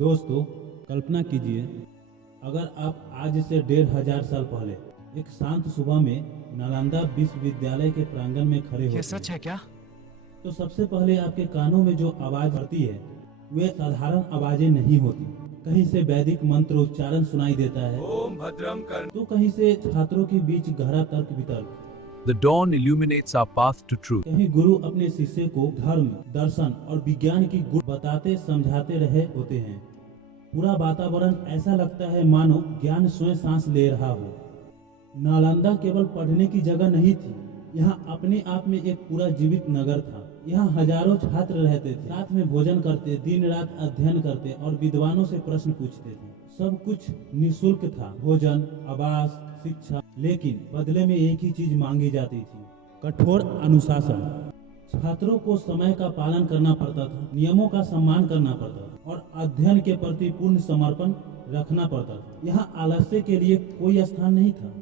दोस्तों, कल्पना कीजिए अगर आप आज से 1500 साल पहले एक शांत सुबह में नालंदा विश्वविद्यालय के प्रांगण में खड़े ये होते सच है क्या? तो सबसे पहले आपके कानों में जो आवाज आती है वे साधारण आवाजें नहीं होती। कहीं से वैदिक मंत्र उच्चारण सुनाई देता है, ओम भद्रम कर। तो कहीं से छात्रों के बीच गहरा तर्क वितर्क। The dawn illuminates our path to truth. कहीं गुरु अपने शिष्य को धर्म, दर्शन और विज्ञान की गुण बताते समझाते रहे होते हैं। पूरा वातावरण ऐसा लगता है मानो ज्ञान स्वयं सांस ले रहा हो। नालंदा केवल पढ़ने की जगह नहीं थी, यहाँ अपने आप में एक पूरा जीवित नगर था। यहाँ हजारों छात्र रहते थे, साथ में भोजन करते, दिन रात अध्ययन करते और विद्वानों से प्रश्न पूछते थे। सब कुछ निःशुल्क था, भोजन, आवास, शिक्षा, लेकिन बदले में एक ही चीज मांगी जाती थी, कठोर अनुशासन। छात्रों को समय का पालन करना पड़ता था, नियमों का सम्मान करना पड़ता था और अध्ययन के प्रति पूर्ण समर्पण रखना पड़ता था। यहाँ आलस्य के लिए कोई स्थान नहीं था।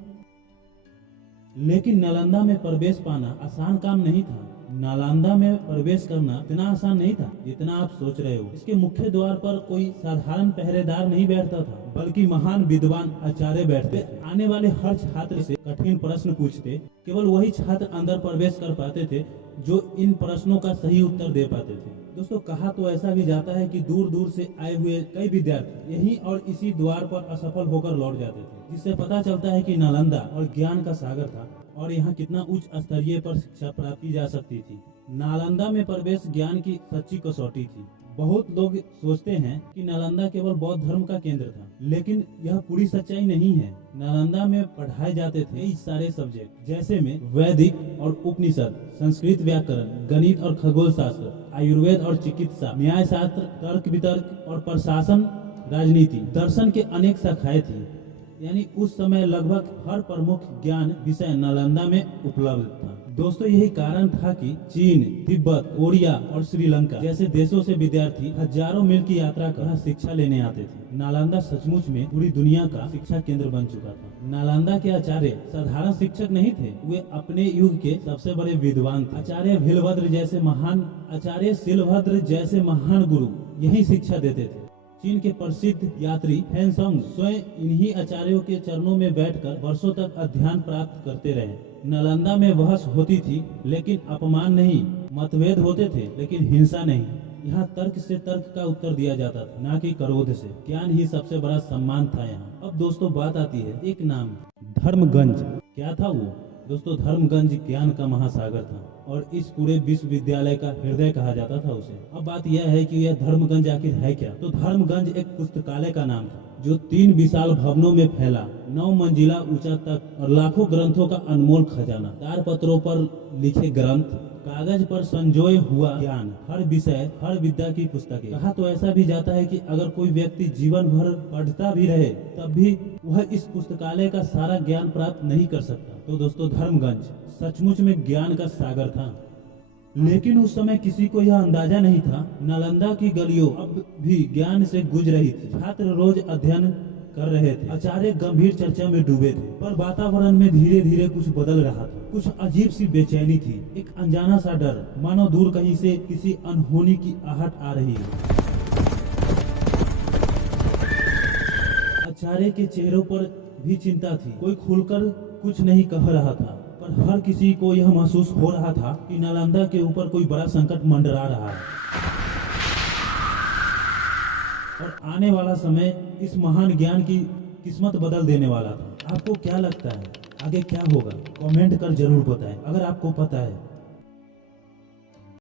लेकिन नालंदा में प्रवेश पाना आसान काम नहीं था। नालंदा में प्रवेश करना इतना आसान नहीं था जितना आप सोच रहे हो। इसके मुख्य द्वार पर कोई साधारण पहरेदार नहीं बैठता था, बल्कि महान विद्वान आचार्य बैठते थे। आने वाले हर छात्र से कठिन प्रश्न पूछते। केवल वही छात्र अंदर प्रवेश कर पाते थे जो इन प्रश्नों का सही उत्तर दे पाते थे। दोस्तों, कहा तो ऐसा भी जाता है कि दूर दूर से आए हुए कई विद्यार्थी यही और इसी द्वार पर असफल होकर लौट जाते थे, जिससे पता चलता है कि नालंदा और ज्ञान का सागर था और यहाँ कितना उच्च स्तरीय पर शिक्षा प्राप्त की जा सकती थी। नालंदा में प्रवेश ज्ञान की सच्ची कसौटी थी। बहुत लोग सोचते हैं कि नालंदा केवल बौद्ध धर्म का केंद्र था, लेकिन यह पूरी सच्चाई नहीं है। नालंदा में पढ़ाए जाते थे कई सारे सब्जेक्ट, जैसे में वैदिक और उपनिषद, संस्कृत व्याकरण, गणित और खगोल शास्त्र, आयुर्वेद और चिकित्सा, न्याय शास्त्र, तर्क वितर्क और प्रशासन, राजनीति, दर्शन के अनेक शाखाएं थी। यानी उस समय लगभग हर प्रमुख ज्ञान विषय नालंदा में उपलब्ध था। दोस्तों, यही कारण था कि चीन, तिब्बत, कोरिया और श्रीलंका जैसे देशों से विद्यार्थी हजारों मील की यात्रा कर शिक्षा लेने आते थे। नालंदा सचमुच में पूरी दुनिया का शिक्षा केंद्र बन चुका था। नालंदा के आचार्य साधारण शिक्षक नहीं थे, वे अपने युग के सबसे बड़े विद्वान थे। आचार्य शिलभद्र जैसे महान गुरु यही शिक्षा देते थे। चीन के प्रसिद्ध यात्री फैनसंग स्वयं इन्हीं आचार्यों के चरणों में बैठकर वर्षों तक अध्ययन प्राप्त करते रहे। नालंदा में बहस होती थी, लेकिन अपमान नहीं। मतभेद होते थे, लेकिन हिंसा नहीं। यहाँ तर्क से तर्क का उत्तर दिया जाता था, ना कि क्रोध से। ज्ञान ही सबसे बड़ा सम्मान था यहाँ। अब दोस्तों, बात आती है एक नाम, धर्मगंज। क्या था वो? दोस्तों, धर्मगंज ज्ञान का महासागर था और इस पूरे विश्वविद्यालय का हृदय कहा जाता था उसे। अब बात यह है कि यह धर्मगंज आखिर है क्या? तो धर्मगंज एक पुस्तकालय का नाम था जो 3 विशाल भवनों में फैला, 9 मंजिला ऊंचा तक और लाखों ग्रंथों का अनमोल खजाना। तारपत्रों पर लिखे ग्रंथ, कागज पर संजोए हुआ ज्ञान, हर विषय, हर विद्या की पुस्तकें। कहा तो ऐसा भी जाता है कि अगर कोई व्यक्ति जीवन भर पढ़ता भी रहे तब भी वह इस पुस्तकालय का सारा ज्ञान प्राप्त नहीं कर सकता। तो दोस्तों, धर्मगंज सचमुच में ज्ञान का सागर था। लेकिन उस समय किसी को यह अंदाजा नहीं था, नालंदा की गलियों अब भी ज्ञान से गुजर रही थी। छात्र रोज अध्ययन कर रहे थे, आचार्य गंभीर चर्चा में डूबे थे, पर वातावरण में धीरे धीरे कुछ बदल रहा था। कुछ अजीब सी बेचैनी थी, एक अनजाना सा डर, मानो दूर कहीं से किसी अनहोनी की आहट आ रही है। आचार्य के चेहरों पर भी चिंता थी। कोई खुलकर कुछ नहीं कह रहा था, पर हर किसी को यह महसूस हो रहा था कि नालंदा के ऊपर कोई बड़ा संकट मंडरा रहा है और आने वाला समय इस महान ज्ञान की किस्मत बदल देने वाला था। आपको क्या लगता है आगे क्या होगा? कमेंट कर जरूर बताएं अगर आपको पता है।